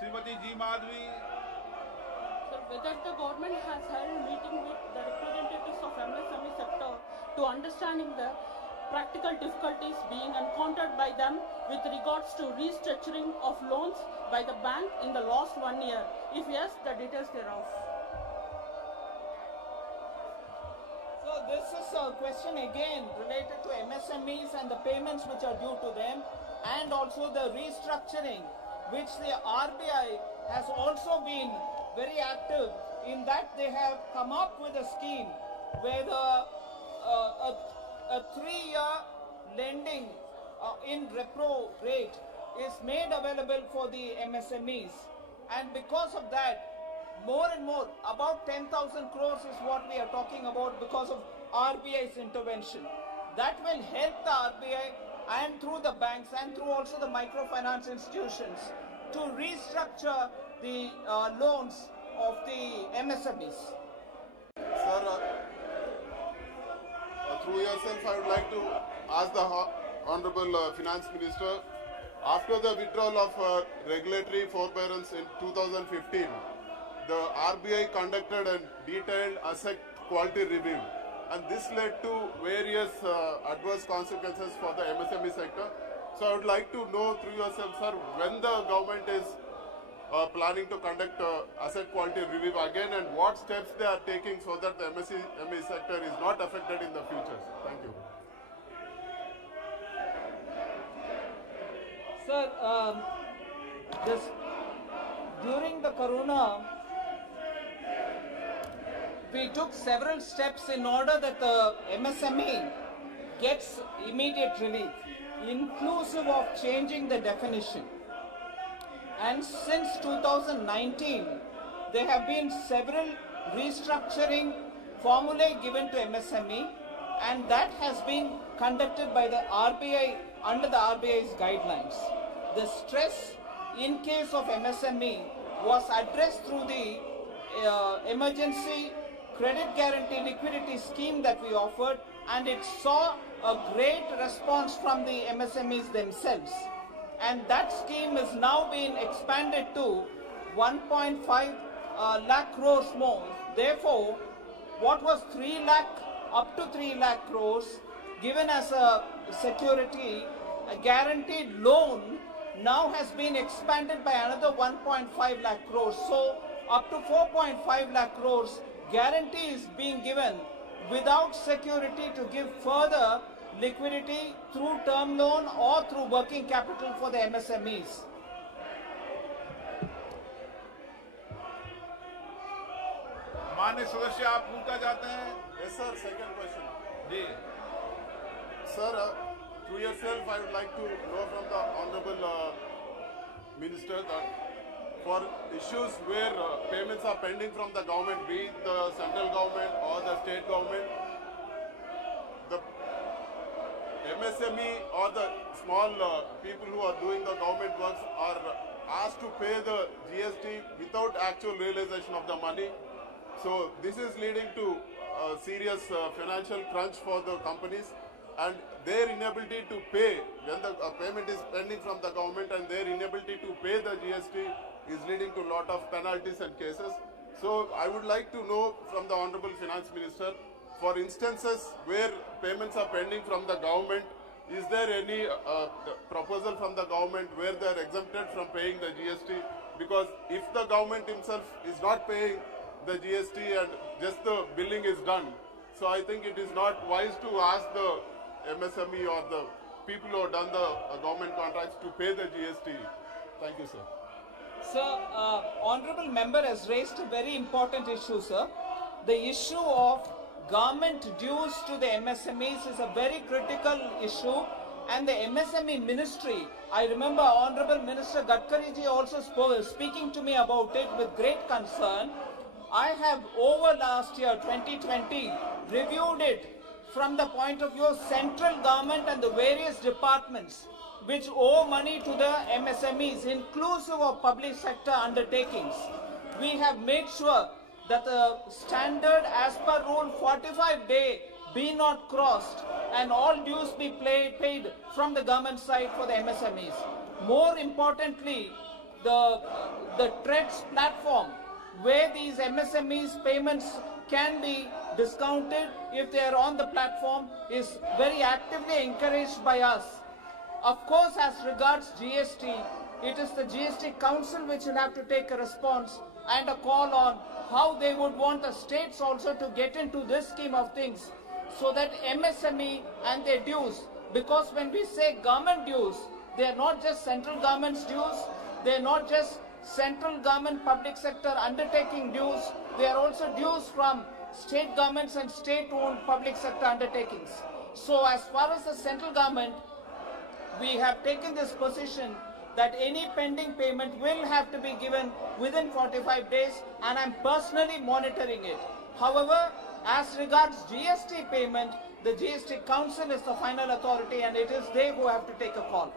Srimati G. Madhvi. So whether the government has held a meeting with the representatives of MSME sector to understanding the practical difficulties being encountered by them with regards to restructuring of loans by the bank in the last 1 year? If yes, the details thereof. So this is a question again related to MSMEs and the payments which are due to them, and also the restructuring which the RBI has also been very active in, that they have come up with a scheme where a 3-year lending in repo rate is made available for the MSMEs, and because of that, more and more, about 10,000 crores is what we are talking about because of RBI's intervention. That will help the RBI and through the banks and through also the microfinance institutions to restructure the loans of the MSMEs. Sir, through yourself, I would like to ask the Honorable Finance Minister, after the withdrawal of regulatory forbearance in 2015, the RBI conducted a detailed asset quality review, and this led to various adverse consequences for the MSME sector. So I would like to know through yourself, sir, when the government is planning to conduct asset quality review again, and what steps they are taking so that the MSME sector is not affected in the future. Thank you. Sir, during the corona, we took several steps in order that the MSME gets immediate relief, inclusive of changing the definition. And since 2019, there have been several restructuring formulae given to MSME, and that has been conducted by the RBI under the RBI's guidelines. The stress in case of MSME was addressed through the emergency credit guarantee liquidity scheme that we offered, and it saw a great response from the MSMEs themselves. And that scheme is now being expanded to 1.5 lakh crores more. Therefore, what was 3 lakh up to 3 lakh crores given as a security, a guaranteed loan, now has been expanded by another 1.5 lakh crores. So up to 4.5 lakh crores guarantee is being given without security to give further liquidity through term loan or through working capital for the MSMEs. माननीय सदस्य आप पूछना चाहते हैं? Yes, sir. Second question. Ji. Sir, through yourself, I would like to know from the Honorable Minister that for issues where payments are pending from the government, be it the central government or the state government, the MSME or the small people who are doing the government works are asked to pay the GST without actual realization of the money. So this is leading to serious financial crunch for the companies, and their inability to pay when the payment is pending from the government, and their inability to pay the GST is leading to a lot of penalties and cases. So I would like to know from the Honorable Finance Minister, for instances where payments are pending from the government, is there any proposal from the government where they are exempted from paying the GST? Because if the government himself is not paying the GST and just the billing is done, so I think it is not wise to ask the MSME or the people who have done the government contracts to pay the GST. Thank you, sir. Sir, Honorable Member has raised a very important issue, sir. The issue of government dues to the MSMEs is a very critical issue, and the MSME ministry, I remember Honorable Minister Gadkari ji also speaking to me about it with great concern. I have over last year 2020 reviewed it from the point of view of central government and the various departments which owe money to the MSMEs, inclusive of public sector undertakings. We have made sure that the standard as per rule 45-day be not crossed and all dues be paid from the government side for the MSMEs. More importantly, the TREADS platform, where these MSMEs payments can be discounted if they are on the platform, is very actively encouraged by us. Of course, as regards GST, it is the GST Council which will have to take a response and a call on how they would want the states also to get into this scheme of things, so that MSME and their dues, because when we say government dues, they are not just central government's dues, they are not just central government public sector undertaking dues, they are also dues from state governments and state-owned public sector undertakings. So as far as the central government, we have taken this position that any pending payment will have to be given within 45 days, and I'm personally monitoring it. However, as regards GST payment, the GST Council is the final authority, and it is they who have to take a call.